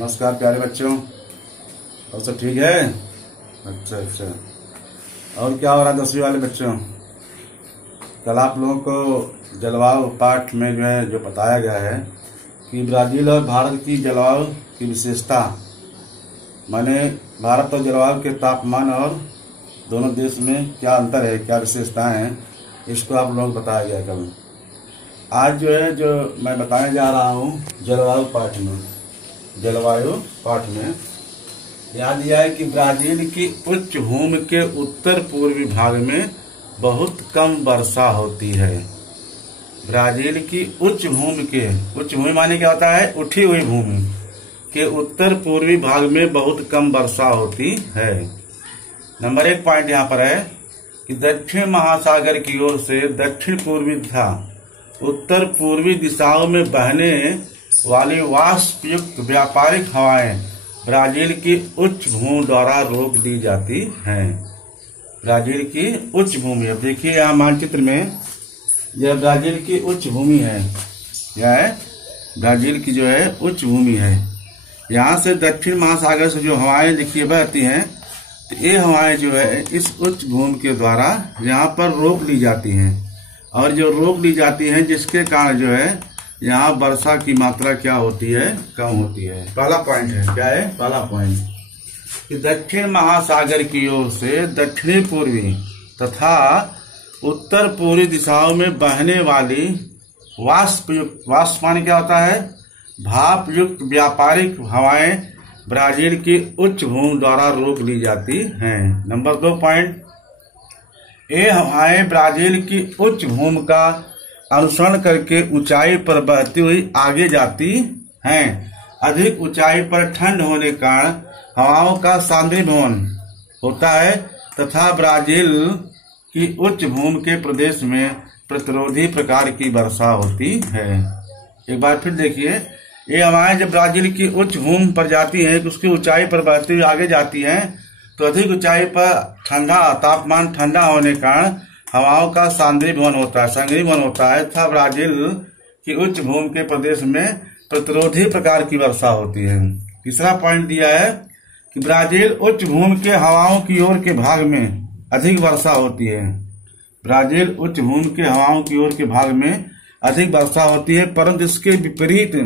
नमस्कार प्यारे बच्चों, और सब ठीक है? अच्छा। और क्या हो रहा है 10वीं वाले बच्चों? कल आप लोगों को जलवायु पाठ में जो बताया गया है कि ब्राजील और भारत की जलवायु की विशेषता, माने भारत और जलवायु के तापमान और दोनों देश में क्या अंतर है, क्या विशेषताएं हैं, इसको आप लोगों को बताया गया कल। आज जो मैं बताने जा रहा हूँ जलवायु पाठ में याद दिया है कि ब्राजील की उच्च भूमि के उत्तर पूर्वी भाग में बहुत कम वर्षा होती है। ब्राजील की उच्च भूमि माने क्या होता है? उठी हुई भूमि के उत्तर पूर्वी भाग में बहुत कम वर्षा होती है। नंबर 1 पॉइंट यहाँ पर है कि दक्षिण महासागर की ओर से दक्षिण पूर्वी तथा उत्तर पूर्वी दिशाओं में बहने वाली वाष्पयुक्त व्यापारिक हवाएं ब्राजील की उच्च भूमि द्वारा रोक दी जाती हैं। ब्राजील की उच्च भूमि, अब देखिए यहाँ मानचित्र में यह ब्राजील की उच्च भूमि है। यह है ब्राजील की उच्च भूमि है। यहाँ से दक्षिण महासागर से जो हवाएं देखिए बहती हैं, तो ये हवाएं इस उच्च भूमि के द्वारा यहाँ पर रोक ली जाती हैं, और जो रोक ली जाती हैं जिसके कारण यहाँ वर्षा की मात्रा क्या होती है? कम होती है। पहला पॉइंट है, क्या है पहला पॉइंट? कि दक्षिण महासागर की ओर से दक्षिणी पूर्वी तथा उत्तर पूर्वी दिशाओं में बहने वाली वाष्प माने क्या होता है? भाप युक्त व्यापारिक हवाएं ब्राजील की उच्च भूमि द्वारा रोक ली जाती हैं। नंबर 2 पॉइंट, ये हवाएं ब्राजील की उच्च भूमि का अनुसरण करके ऊंचाई पर बहती हुई आगे जाती हैं। अधिक ऊंचाई पर ठंड होने के कारण हवाओं का सांद्रीभवन होता है तथा ब्राजील की उच्च भूमि के प्रदेश में प्रतिरोधी प्रकार की वर्षा होती है। एक बार फिर देखिए, ये हवाएं जब ब्राजील की उच्च भूमि पर जाती हैं, उसकी ऊंचाई पर बहती हुई आगे जाती हैं, तो अधिक ऊंचाई पर तापमान ठंडा होने के कारण हवाओं का संघीभवन होता है तथा ब्राजील की उच्च भूमि के प्रदेश में प्रतिरोधी प्रकार की वर्षा होती है। तीसरा पॉइंट दिया है कि ब्राजील उच्च भूमि के हवाओं की ओर के भाग में अधिक वर्षा होती है। ब्राजील उच्च भूमि के हवाओं की ओर के भाग में अधिक वर्षा होती है, परंतु इसके विपरीत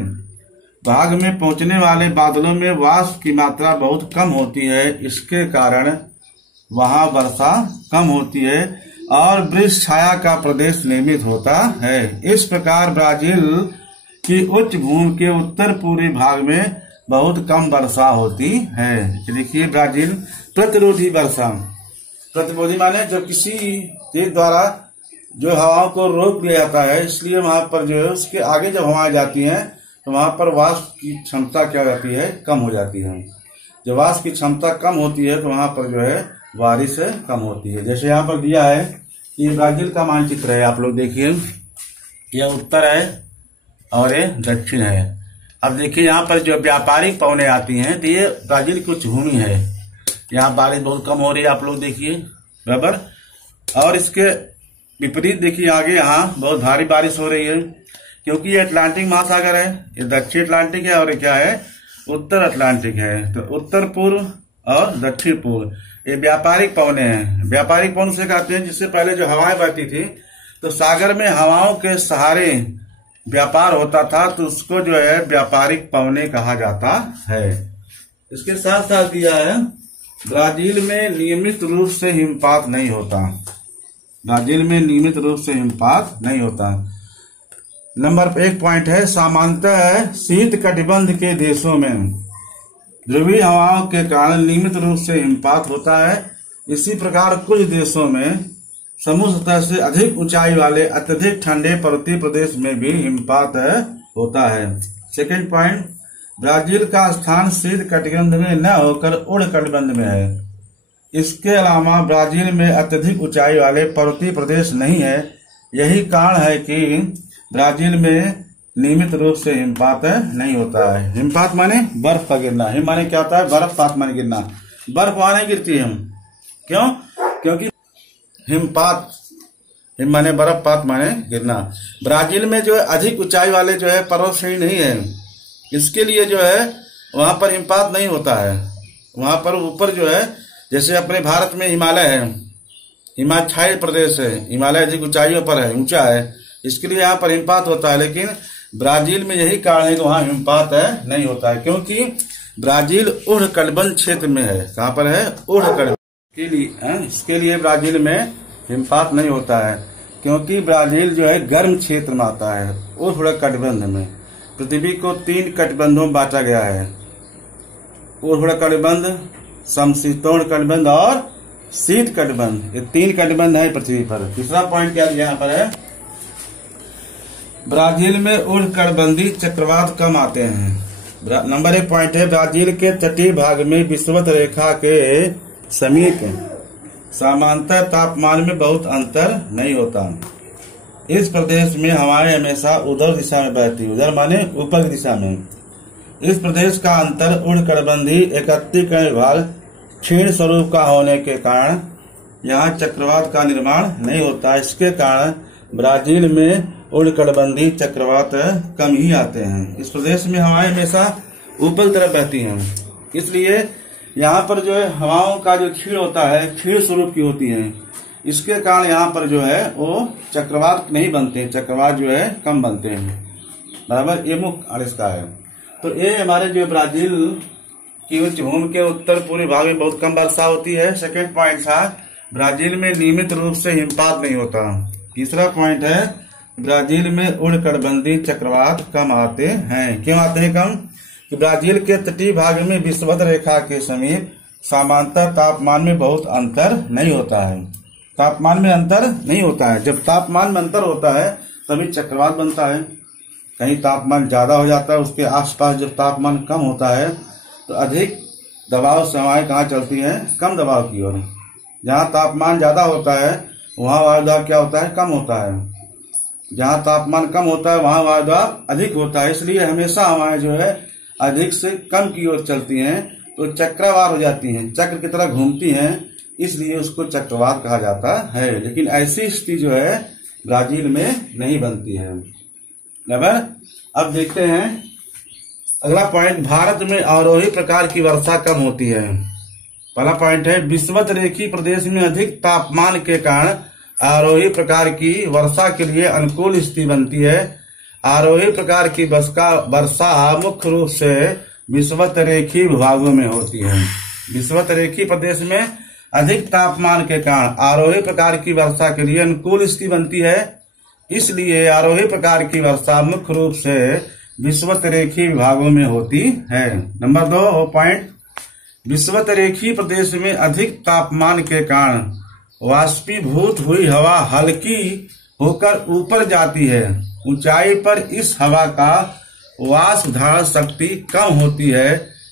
भाग में पहुंचने वाले बादलों में वाष्प की मात्रा बहुत कम होती है। इसके कारण वहां वर्षा कम होती है और वृक्ष छाया का प्रदेश निर्मित होता है। इस प्रकार ब्राजील की उच्च भूमि के उत्तर पूर्वी भाग में बहुत कम वर्षा होती है। देखिए, ब्राजील प्रतिरोधी माने जो किसी चीज द्वारा जो हवाओं को रोक लिया जाता है, इसलिए वहां पर उसके आगे जब हवाएं जाती हैं तो वहां पर वाष्प की क्षमता क्या हो जाती है? कम हो जाती है। जब वाष्प की क्षमता कम होती है तो वहां पर बारिश कम होती है। जैसे यहाँ पर दिया है, ये ब्राजील का मानचित्र है, आप लोग देखिए, यह उत्तर है और ये दक्षिण है। अब देखिए यहाँ पर जो व्यापारिक पवनें आती हैं, तो ये ब्राजील की उच्च भूमि है। यहाँ बारिश बहुत कम हो रही है, आप लोग देखिए, बराबर। और इसके विपरीत देखिए आगे यहाँ बहुत भारी बारिश हो रही है, क्योंकि ये अटलांटिक महासागर है। ये दक्षिण अटलांटिक है और ये क्या है? उत्तर अटलांटिक है। तो उत्तर पूर्व और दक्षिण पूर्व ये व्यापारिक पवनें हैं। व्यापारिक पवन से कहते हैं जिससे पहले जो हवाएं बहती थी, तो सागर में हवाओं के सहारे व्यापार होता था, तो उसको व्यापारिक पवनें कहा जाता है। इसके साथ साथ दिया है, ब्राजील में नियमित रूप से हिमपात नहीं होता। नंबर 1 पॉइंट है, सामान्यतः शीत कटिबंध के देशों में ध्रुवीय हवाओं के कारण नियमित रूप से हिमपात होता है। इसी प्रकार कुछ देशों में समुद्र सतह से अधिक ऊंचाई वाले अत्यधिक ठंडे पर्वतीय प्रदेश में भी हिमपात होता है। सेकंड पॉइंट, ब्राजील का स्थान शीत कटिबंध में न होकर उष्ण कटिबंध में है। इसके अलावा ब्राजील में अत्यधिक ऊंचाई वाले पर्वतीय प्रदेश नहीं है। यही कारण है कि ब्राजील में नियमित रूप से हिमपात नहीं होता है। हिमपात माने बर्फ का गिरना। हिम माने क्या होता है? बर्फपात माने गिरना। बर्फ वहां नहीं गिरती है। क्यों? क्योंकि हिम माने बर्फपात माने गिरना। ब्राजील में अधिक ऊंचाई वाले पर्वत श्रेणी नहीं है। इसके लिए वहां पर हिमपात नहीं होता है। वहां पर ऊपर जो है, जैसे अपने भारत में हिमालय है, हिमाच्छादित प्रदेश है, हिमालय अधिक ऊंचाइयों पर है, ऊंचा है, इसके लिए यहाँ पर हिमपात होता है। लेकिन ब्राजील में यही कारण है कि वहाँ हिमपात है नहीं होता है, क्योंकि ब्राजील उष्णकटिबंध क्षेत्र में है। कहाँ पर है? उष्णकटिबंध के लिए, इसके लिए ब्राजील में हिमपात नहीं होता है, क्योंकि ब्राजील जो है गर्म क्षेत्र में आता है, उष्णकटिबंध में। पृथ्वी को 3 कटिबंधों में बांटा गया है, उष्णकटिबंध, समशीतोष्ण कटिबंध और शीत कटिबंध। ये 3 कटिबंध है पृथ्वी पर। तीसरा पॉइंट क्या यहाँ पर है? ब्राजील में उष्णकटिबंधीय चक्रवात कम आते हैं। नंबर 1 पॉइंट है, ब्राजील के तटीय भाग में विषुवत रेखा के समीप सामान्यतः तापमान में बहुत अंतर नहीं होता। इस प्रदेश में हवाएं हमेशा उधर दिशा में बहती, उधर माने ऊपर की दिशा में। इस प्रदेश का अंतर उष्णकटिबंधीय एकत्रीकरण विभाग क्षीण स्वरूप का होने के कारण यहाँ चक्रवात का निर्माण नहीं होता। इसके कारण ब्राजील में उष्णकटिबंधीय चक्रवात कम ही आते हैं। इस प्रदेश में हवाएं हमेशा ऊपर की तरफ बहती हैं, इसलिए यहाँ पर जो है हवाओं का जो क्षीण होता है, क्षीण स्वरूप की होती है। इसके कारण यहाँ पर जो है वो चक्रवात नहीं बनते, चक्रवात जो है कम बनते हैं। बराबर, ये मुख्य इसका है। तो ये हमारे जो ब्राजील की उच्च भूमि के उत्तर पूर्वी भाग में बहुत कम वर्षा होती है। सेकंड पॉइंट था, ब्राजील में नियमित रूप से हिमपात नहीं होता। तीसरा पॉइंट है, ब्राजील में उष्णकटिबंधीय चक्रवात कम आते हैं। क्यों आते हैं कम? कि ब्राजील के तटीय भाग में विषुवत रेखा के समीप सामान्यतः तापमान में बहुत अंतर नहीं होता है। तापमान में अंतर नहीं होता है। जब तापमान में अंतर होता है तभी चक्रवात बनता है। कहीं तापमान ज्यादा हो जाता है, उसके आसपास जब तापमान कम होता है तो अधिक दबाव से हवाएं कहाँ चलती हैं? कम दबाव की ओर। जहाँ तापमान ज्यादा होता है वहाँ वायु दाब क्या होता है? कम होता है। जहाँ तापमान कम होता है वहाँ वायु दाब अधिक होता है। इसलिए हमेशा हवाएं जो है अधिक से कम की ओर चलती हैं, तो चक्रवात हो जाती हैं, चक्र की तरह घूमती हैं, इसलिए उसको चक्रवात कहा जाता है। लेकिन ऐसी स्थिति जो है ब्राजील में नहीं बनती है। बराबर। अब देखते हैं अगला पॉइंट, भारत में आरोही प्रकार की वर्षा कम होती है। पहला पॉइंट है, विषुवत रेखीय प्रदेश में अधिक तापमान के कारण आरोही प्रकार की वर्षा के लिए अनुकूल स्थिति बनती है। आरोही प्रकार की वर्षा मुख्य रूप से विषुवत रेखीय विभागों में होती है। विषुवत रेखीय प्रदेश में अधिक तापमान के कारण आरोही प्रकार की वर्षा के लिए अनुकूल स्थिति बनती है, इसलिए आरोही प्रकार की वर्षा मुख्य रूप से विषुवत रेखीय विभागों में होती है। नंबर 2 पॉइंट, विषुवत रेखीय प्रदेश में अधिक तापमान के कारण वाष्पीभूत हुई हवा हल्की होकर ऊपर जाती है। ऊंचाई पर इस हवा का वाष्प धारण शक्ति कम होती है।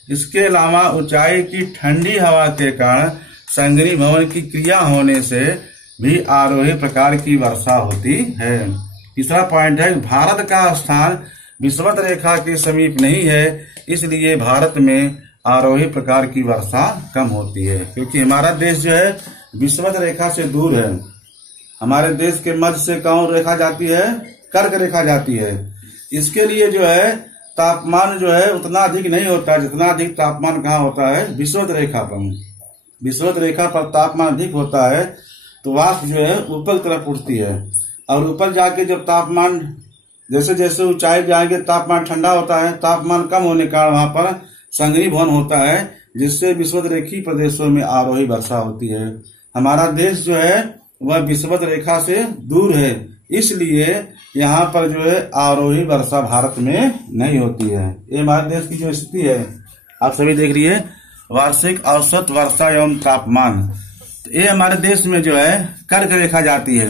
इसके अलावा ऊंचाई की ठंडी हवा के कारण संघनीभवन की क्रिया होने से भी आरोही प्रकार की वर्षा होती है। तीसरा पॉइंट है, भारत का स्थान विषुवत रेखा के समीप नहीं है, इसलिए भारत में आरोही प्रकार की वर्षा कम होती है, क्योंकि हमारा देश जो है विषुवत रेखा से दूर है। हमारे देश के मध्य से कौन रेखा जाती है? कर्क रेखा जाती है। इसके लिए जो है तापमान जो है उतना अधिक नहीं होता, जितना अधिक तापमान कहाँ होता है? विषुवत रेखा पर। विषुवत रेखा पर तापमान अधिक होता है तो वाष्प जो है ऊपर की तरफ उठती है, और ऊपर जाके जब तापमान जैसे जैसे ऊंचाई जाएंगे तापमान ठंडा होता है। तापमान कम होने के कारण वहां पर संघनीभवन होता है, जिससे विषुवत रेखीय प्रदेशों में आरोही वर्षा होती है। हमारा देश जो है वह विषुवत रेखा से दूर है, इसलिए यहाँ पर जो है आरोही वर्षा भारत में नहीं होती है। ये हमारे देश की जो स्थिति है आप सभी देख रही है, वार्षिक औसत वर्षा एवं तापमान। तो ये हमारे देश में जो है कर्क रेखा जाती है,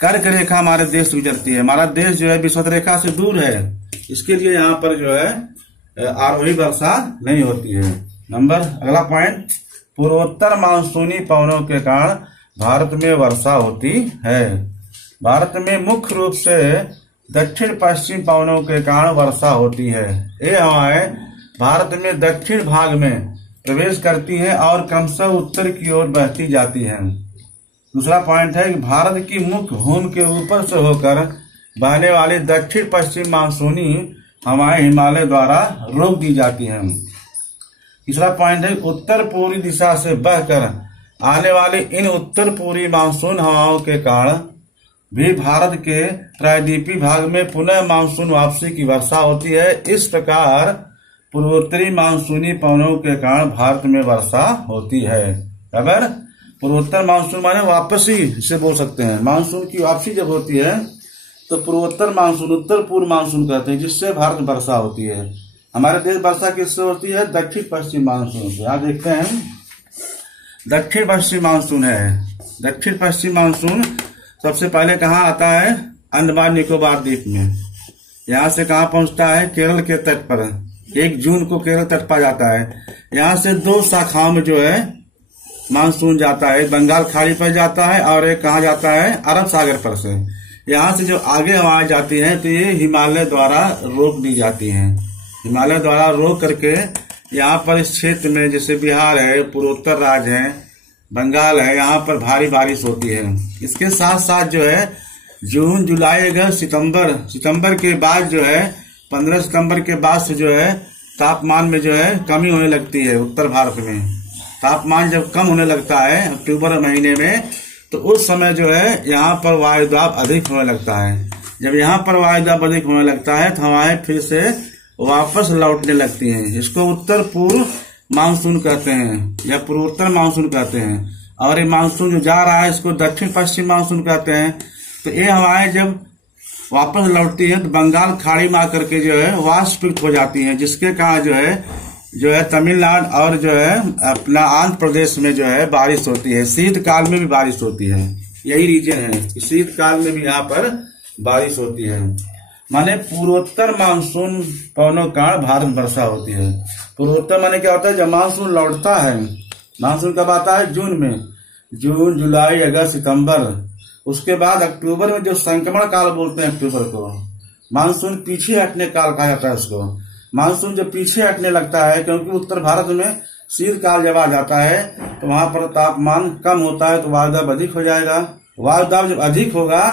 कर्क रेखा हमारे देश गुजरती है। हमारा देश जो है विषुवत रेखा से दूर है, इसके लिए यहाँ पर जो है आरोही वर्षा नहीं होती है। अगला पॉइंट, पूर्वोत्तर मानसूनी पवनों के कारण भारत में वर्षा होती है। भारत में मुख्य रूप से दक्षिण पश्चिम पवनों के कारण वर्षा होती है। ये हवाएं भारत में दक्षिण भाग में प्रवेश करती हैं और क्रमशः उत्तर की ओर बहती जाती हैं। दूसरा पॉइंट है कि भारत की मुख्य भूमि के ऊपर से होकर बहने वाली दक्षिण पश्चिम मानसूनी हवाएं हिमालय द्वारा रोक दी जाती हैं। तीसरा पॉइंट है उत्तर पूर्वी दिशा से बहकर आने वाले इन उत्तर पूर्वी मानसून हवाओं के कारण भी भारत के प्रायद्वीपीय भाग में पुनः मानसून वापसी की वर्षा होती है। इस प्रकार पूर्वोत्तरी मानसूनी पवनों के कारण भारत में वर्षा होती है। अगर पूर्वोत्तर मानसून माने वापसी से बोल सकते हैं, मानसून की वापसी जब होती है तो पूर्वोत्तर मानसून, उत्तर पूर्व मानसून कहते हैं, जिससे भारत में वर्षा होती है। हमारे देश वर्षा किससे होती है? दक्षिण पश्चिम मानसून से। यहाँ देखते हैं दक्षिण पश्चिम मानसून है। दक्षिण पश्चिम मानसून सबसे पहले कहाँ आता है? अंडमान निकोबार द्वीप में। यहाँ से कहाँ पहुंचता है? केरल के तट पर। 1 जून को केरल तट पर जाता है। यहाँ से 2 शाखाओं में जो है मानसून जाता है, बंगाल खाड़ी पर जाता है और एक कहाँ जाता है? अरब सागर पर से। यहाँ से जो आगे हवाएं जाती हैं तो ये हिमालय द्वारा रोक दी जाती हैं। हिमालय द्वारा रोक करके यहाँ पर इस क्षेत्र में जैसे बिहार है, पूर्वोत्तर राज्य है, बंगाल है, यहाँ पर भारी बारिश होती है। इसके साथ साथ जो है जून, जुलाई, अगस्त, सितंबर के बाद जो है 15 सितंबर के बाद से जो है तापमान में जो है कमी होने लगती है। उत्तर भारत में तापमान जब कम होने लगता है अक्टूबर महीने में, तो उस समय जो है यहाँ पर वायुदाब अधिक होने लगता है। जब यहाँ पर वायुदाब अधिक होने लगता है तो हवाएं फिर से वापस लौटने लगती हैं। इसको उत्तर पूर्व मानसून कहते हैं या पूर्वोत्तर मानसून कहते हैं। और ये मानसून जो जा रहा है इसको दक्षिण पश्चिम मानसून कहते हैं। तो ये हवाएं जब वापस लौटती है तो बंगाल खाड़ी में आकर के जो है वाष्पीकृत हो जाती हैं, जिसके कारण जो है तमिलनाडु और जो है अपना आंध्र प्रदेश में जो है बारिश होती है। शीतकाल में भी बारिश होती है। यही रीजन है, शीतकाल में भी यहाँ पर बारिश होती है। माने पूर्वोत्तर मानसून पवनों के कारण भारत वर्षा होती है। पूर्वोत्तर माने क्या होता है? जब मानसून लौटता है, मानसून कब आता है? जून में। जून, जुलाई, अगस्त, सितंबर, उसके बाद अक्टूबर में जो संक्रमण काल बोलते हैं अक्टूबर को, मानसून पीछे हटने काल कहा जाता है उसको। मानसून जब पीछे हटने लगता है, क्योंकि उत्तर भारत में शीतकाल जब आ जाता है तो वहां पर तापमान कम होता है तो वायुदाब अधिक हो जाएगा। वायुदाब जब अधिक होगा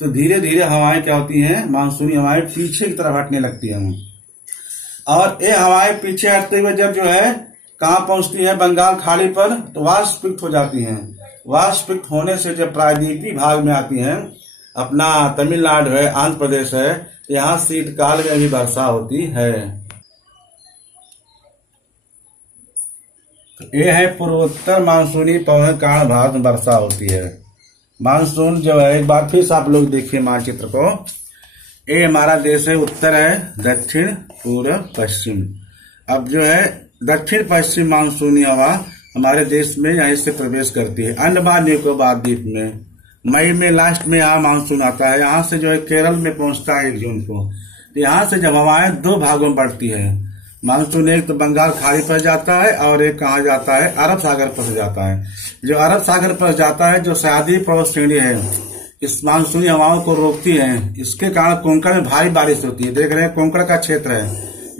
तो धीरे धीरे हवाएं क्या होती हैं? मानसूनी हवाएं पीछे की तरफ हटने लगती हैं। और ये हवाएं पीछे हटते हुए जब जो है कहाँ पहुंचती है? बंगाल खाड़ी पर, तो वाष्पीकृत हो जाती हैं। वाष्पीकृत होने से जब प्रायद्वीपीय भाग में आती हैं, अपना तमिलनाडु है, आंध्र प्रदेश है, यहाँ शीतकाल में भी वर्षा होती है। ये है पूर्वोत्तर मानसूनी पवन के कारण भारत में वर्षा होती है। मानसून जो है, एक बार फिर से आप लोग देखिए मानचित्र को। ये हमारा देश है, उत्तर है, दक्षिण, पूर्व, पश्चिम। अब जो है दक्षिण पश्चिम मानसूनी हवा हमारे देश में यहीं से प्रवेश करती है। अंडमान निकोबार द्वीप में मई में लास्ट में यहाँ मानसून आता है। यहाँ से जो है केरल में पहुंचता है 1 जून को। तो यहाँ से जब हवाएं 2 भागों में बढ़ती है मानसून, एक तो बंगाल खाड़ी पर जाता है और एक कहाँ जाता है? अरब सागर पर जाता है। जो अरब सागर पर जाता है, जो सह्याद्री पर्वत श्रेणी है, इस मानसूनी हवाओं को रोकती है। इसके कारण कोंकण में भारी बारिश होती है। देख रहे हैं कोंकण का क्षेत्र है,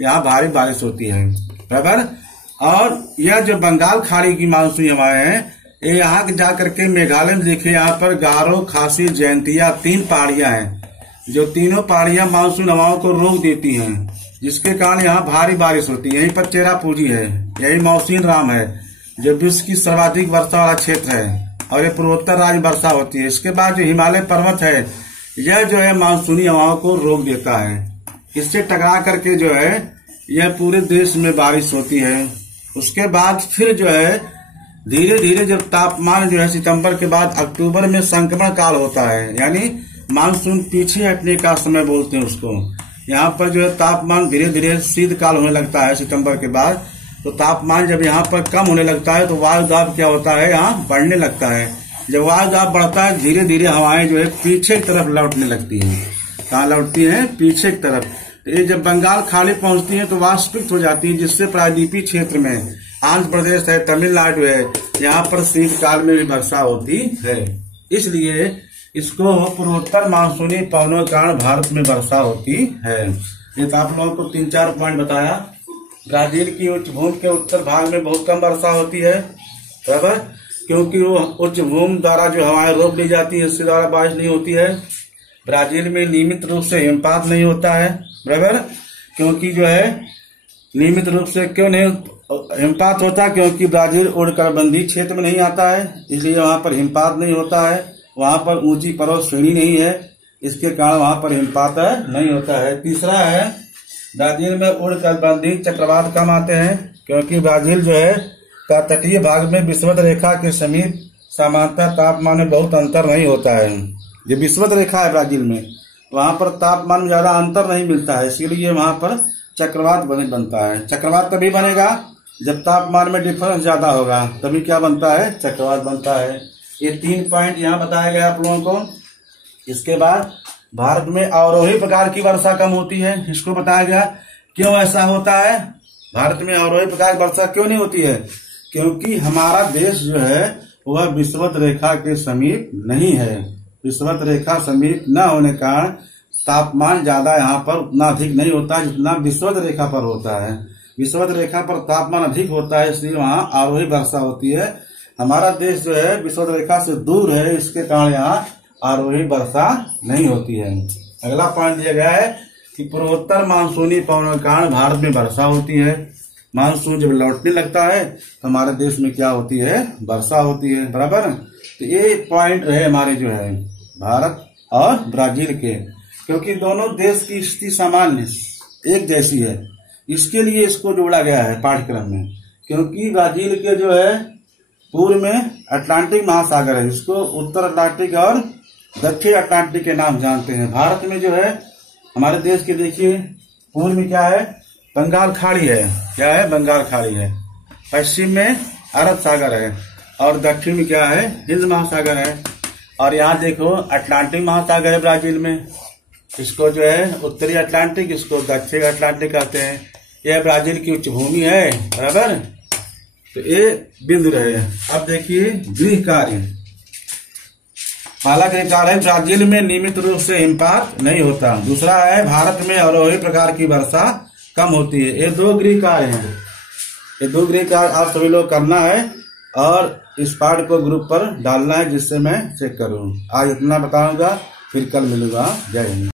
यहाँ भारी बारिश होती है, बराबर। और यह जो बंगाल खाड़ी की मानसूनी हवाएं हैं, ये यहाँ जाकर के मेघालय में देखिए, यहाँ पर गारो, खासी, जयंतिया 3 पहाड़ियां हैं। जो तीनों पहाड़ियां मानसून हवाओं को रोक देती हैं, जिसके कारण यहाँ भारी बारिश होती है। यहीं पर चेरापूंजी है, यही मौसीन राम है जो विश्व की सर्वाधिक वर्षा वाला क्षेत्र है, और ये पूर्वोत्तर राज्य वर्षा होती है। इसके बाद जो हिमालय पर्वत है, यह जो है मानसूनी हवाओं को रोक देता है। इससे टकरा करके जो है यह पूरे देश में बारिश होती है। उसके बाद फिर जो है धीरे धीरे जब तापमान जो है सितंबर के बाद अक्टूबर में संक्रमण काल होता है, यानी मानसून पीछे हटने का समय बोलते हैं उसको। यहाँ पर जो है तापमान धीरे धीरे शीतकाल होने लगता है सितंबर के बाद। तो तापमान जब यहाँ पर कम होने लगता है तो वायुदाब क्या होता है? यहाँ बढ़ने लगता है। जब वायुदाब बढ़ता है धीरे धीरे हवाएं जो है पीछे की तरफ लौटने लगती हैं। कहाँ लौटती हैं? पीछे की तरफ। तो ये जब बंगाल खाड़ी पहुंचती है तो वाष्पीकृत हो जाती है, जिससे प्रायद्वीपीय क्षेत्र में आंध्र प्रदेश है, तमिलनाडु है, यहाँ पर शीतकाल में भी वर्षा होती है। इसलिए इसको पूर्वोत्तर मानसूनी पवनों के कारण भारत में वर्षा होती है। ये तो आप लोगों को 3-4 पॉइंट बताया। ब्राजील की उच्च भूमि के उत्तर भाग में बहुत कम वर्षा होती है, बराबर, क्योंकि वो उच्च भूमि द्वारा जो हवाएं रोक ली जाती है, इसके द्वारा बारिश नहीं होती है। ब्राजील में नियमित रूप से हिमपात नहीं होता है, बराबर। क्योंकि जो है नियमित रूप से क्यों नहीं हिमपात होता, क्योंकि ब्राजील उष्णकटिबंधीय क्षेत्र में नहीं आता है, इसलिए वहां पर हिमपात नहीं होता है। वहां पर ऊंची पर्वत श्रेणी नहीं है, इसके कारण वहां पर हिमपात नहीं होता है। तीसरा है ब्राजील में उष्णकटिबंधीय चक्रवात कम आते हैं, क्योंकि ब्राजील जो है का तटीय भाग में विषुवत रेखा के समीप सामान्यतः तापमान में बहुत अंतर नहीं होता है। जो विषुवत रेखा है ब्राजील में, वहां पर तापमान में ज्यादा अंतर नहीं मिलता है, इसीलिए वहां पर चक्रवात बनता है। चक्रवात तभी बनेगा जब तापमान में डिफरेंस ज्यादा होगा, तभी क्या बनता है, चक्रवात बनता है। ये 3 पॉइंट यहाँ बताया गया आप लोगों को। इसके बाद भारत में अवरोही प्रकार की वर्षा कम होती है, इसको बताया गया। क्यों ऐसा होता है, भारत में अवरोही प्रकार की वर्षा क्यों नहीं होती है, क्योंकि हमारा देश जो है वह विषुवत रेखा के समीप नहीं है। विषुवत रेखा समीप न होने के कारण तापमान ज्यादा यहाँ पर उतना अधिक नहीं होता जितना विषुवत रेखा पर होता है। विषुवत रेखा पर तापमान अधिक होता है, इसलिए वहाँ अवरोही वर्षा होती है। हमारा देश जो है विषुवत रेखा से दूर है, इसके कारण यहाँ अवरोही वर्षा नहीं होती है। अगला पॉइंट दिया गया है कि पूर्वोत्तर मानसूनी पवनों के कारण भारत में वर्षा होती है। मानसून जब लौटने लगता है तो हमारे देश में क्या होती है, वर्षा होती है, बराबर। तो ये पॉइंट रहे हमारे जो है भारत और ब्राजील के, क्योंकि दोनों देश की स्थिति सामान्य एक जैसी है, इसके लिए इसको जोड़ा गया है पाठ्यक्रम में। क्योंकि ब्राजील के जो है पूर्व में अटलांटिक महासागर है, जिसको उत्तर अटलांटिक और दक्षिण अटलांटिक के नाम जानते हैं। भारत में जो है हमारे देश के देखिए पूर्व में क्या है, बंगाल खाड़ी है, क्या है, बंगाल खाड़ी है। पश्चिम में अरब सागर है और दक्षिण में क्या है, हिंद महासागर है। और यहाँ देखो अटलांटिक महासागर है ब्राजील में, इसको जो है उत्तरी अटलांटिक, इसको दक्षिण अटलांटिक कहते हैं। यह ब्राजील की उच्च भूमि है, बराबर। तो ये बिंदु रहे। अब देखिए गृह कार्य, पहला गृह कार्य है ब्राजील में नियमित रूप से हिमपात नहीं होता। दूसरा है भारत में अवरोही प्रकार की वर्षा कम होती है। ये 2 गृह कार्य हैं। ये 2 गृह कार्य आप सभी लोग करना है और इस पाठ को ग्रुप पर डालना है, जिससे मैं चेक करूं। आज इतना बताऊंगा, फिर कल मिलूंगा। जय हिंद।